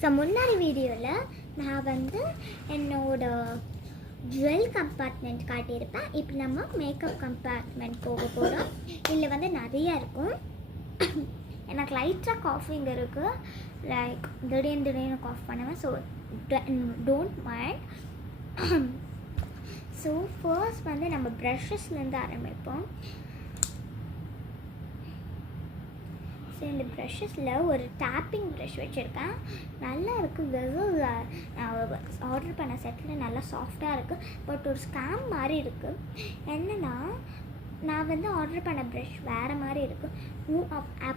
So முன்னாடி வீடியோவில் நான் வந்து என்னோட ஜுவல் கம்பார்ட்மெண்ட் காட்டியிருப்பேன். இப்போ நம்ம மேக்கப் கம்பார்ட்மெண்ட் போக போகிறோம். இதில் வந்து நிறையா இருக்கும். எனக்கு லைட்டாக காஃபிங் இருக்குது, லைக் திடீர்னு காஃப் பண்ணுவேன். So don't mind. So first வந்து நம்ம ப்ரஷஸ்லேருந்து ஆரம்பிப்போம். ஸோ இந்த ப்ரஷஸில் ஒரு டேப்பிங் ப்ரஷ் வச்சுருக்கேன். நல்லா இருக்குது. ஆர்டர் பண்ண செட்டில் நல்லா சாஃப்டாக இருக்குது. பட் ஒரு ஸ்கேம் மாதிரி இருக்குது. என்னென்னா, நான் வந்து ஆர்டர் பண்ண ப்ரஷ் வேறு மாதிரி இருக்குது.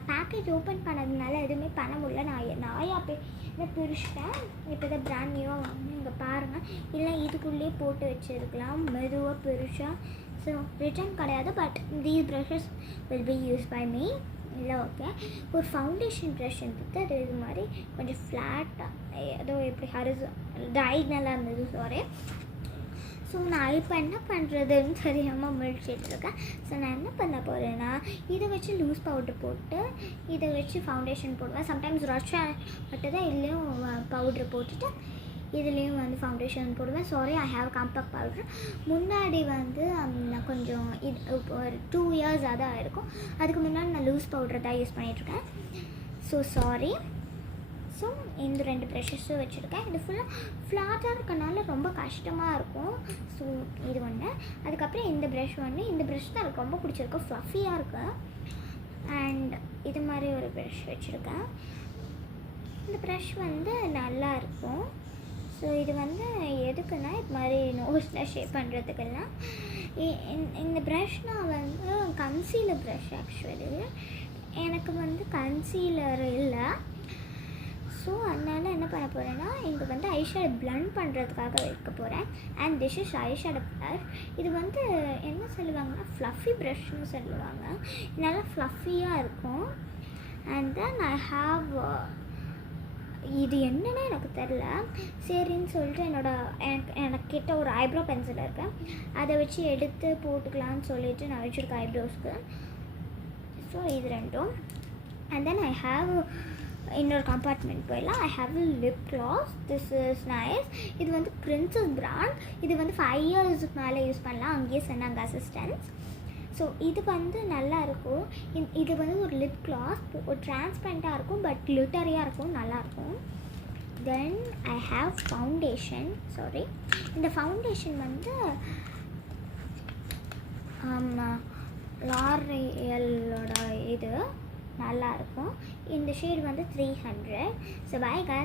பேக்கேஜ் ஓப்பன் பண்ணதுனால எதுவுமே பண்ண முடியல. நான் போய் பிரிச்சுட்டேன். இப்போ தான் பிராண்ட் நியூவாக வாங்கினேன். இங்கே பாருங்கள். இல்லை இதுக்குள்ளேயே போட்டு வச்சுருக்கலாம் மெதுவாக பிரிச்சா. ஸோ ரிட்டர்ன் கிடையாது. But these brushes will be use by me. இல்லை ஓகே. ஒரு ஃபவுண்டேஷன் ப்ரஷ் இருந்தது. அது இது மாதிரி கொஞ்சம் ஃப்ளாட்டாக ஏதோ எப்படி டயகனலாக இருந்தது. சாரி. ஸோ நான் இப்போ என்ன பண்ணுறதுன்னு தெரியாமல் முழிச்சிட்ருக்கேன். ஸோ நான் என்ன பண்ண போகிறேன்னா, இதை வச்சு லூஸ் பவுடர் போட்டு இதை வச்சு ஃபவுண்டேஷன் போடுவேன். சம்டைம்ஸ் ரஷ் மட்டும் தான் இதுலேயும் பவுட்ரு போட்டுட்டு இதுலேயும் வந்து ஃபவுண்டேஷன் போடுவேன். Sorry, I have compact powder. முன்னாடி வந்து நான் கொஞ்சம் ஒரு 2 years தான் இருக்கும். அதுக்கு முன்னாடி நான் லூஸ் பவுடர் தான் யூஸ் பண்ணிகிட்ருக்கேன். So sorry. ஸோ இந்த 2 ப்ரஷஸும் வச்சுருக்கேன். இது ஃபுல்லாக ஃப்ளாட்டாக இருக்கனால ரொம்ப கஷ்டமாக இருக்கும். ஸோ இது ஒன்று. அதுக்கப்புறம் இந்த ப்ரஷ் ஒன்று. இந்த ப்ரஷ் தான் எனக்கு ரொம்ப பிடிச்சிருக்கு. ஃப்ளஃபியாக இருக்கு. அண்ட் இது மாதிரி ஒரு ப்ரஷ் வச்சுருக்கேன். இந்த ப்ரஷ் வந்து நல்லா இருக்கும். ஸோ இது வந்து எதுக்குன்னா, இது மாதிரி நோஸில் ஷேப் பண்ணுறதுக்கெல்லாம். இந்த ப்ரஷ் நான் வந்து கன்சீலர் ப்ரஷ். ஆக்சுவலி எனக்கு வந்து கன்சீலர் இல்லை. ஸோ அதனால் என்ன பண்ண போகிறேன்னா, இங்கே வந்து ஐஷேடோ பிளண்ட் பண்ணுறதுக்காக வைக்க போகிறேன். And this is eyeshadow brush. இது வந்து என்ன சொல்லுவாங்கன்னா, ஃப்ளஃபி ப்ரஷ்னு சொல்லுவாங்க. நல்லா ஃப்ளஃபியாக இருக்கும். அண்ட் தென் ஐ ஹாவ் இது என்னென்னா எனக்கு தெரில. சரின்னு சொல்லிட்டு எனக்கு கிட்ட ஒரு ஐப்ரோ பென்சில் இருக்கேன். அதை வச்சு எடுத்து போட்டுக்கலான்னு சொல்லிட்டு நான் வச்சுருக்கேன் ஐப்ரோஸ்க்கு. ஸோ இது ரெண்டும். அண்ட் தென் ஐ ஹாவ் இன்னொரு கம்பார்ட்மெண்ட் போயிடலாம். I have lip class. This is nice. இது வந்து பிரின்சஸ் பிராண்ட். இது வந்து 5 years மேலே யூஸ் பண்ணலாம். அங்கேயே சொன்னாங்க அசிஸ்டன்ஸ். ஸோ இது வந்து நல்லா இருக்கும். இது வந்து ஒரு லிப் க்ளாஸ். ஒரு டிரான்ஸ்பரண்ட்டாக இருக்கும், பட் கிளிட்டரியாக இருக்கும். நல்லாயிருக்கும். தென் ஐ ஹாவ் ஃபவுண்டேஷன். சாரி, இந்த ஃபவுண்டேஷன் வந்து லாரியலோட இது நல்லாயிருக்கும். இந்த ஷேட் வந்து 300. So by guys.